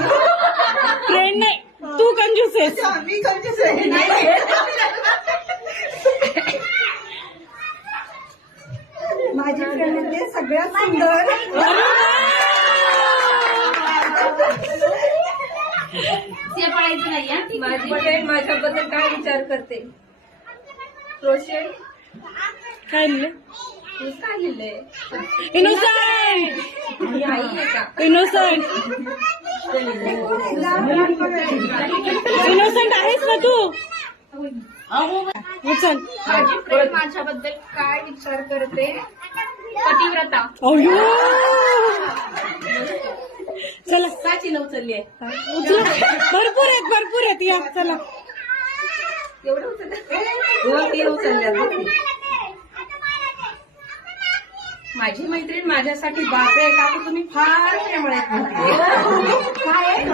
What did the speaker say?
Friend नाही, तू कंजूस आहेस. मी कंजूस आहे. माझी फ्रेंड म्हणजे सगळ्यात सुंदर. पडायचं नाही. माझी फ्रेंड माझ्याबद्दल काय विचार करते? क्रोशेट काय लिहिलं? काय लिहिलंय? इनोसंट. ही आई आहे का? इनोसंट. इनोसंट आहेस ना तू? उचल. माझी फ्रेंड माझ्याबद्दल काय विचार करते? पतिव्रता. अयो चला साची उचलली आहे. उचला. भरपूर आहेत या. चला एवढं उचलल्या. माझी मैत्रीण माझ्यासाठी बापरे काकू तुम्ही फार प्रेमळ आहेत. काय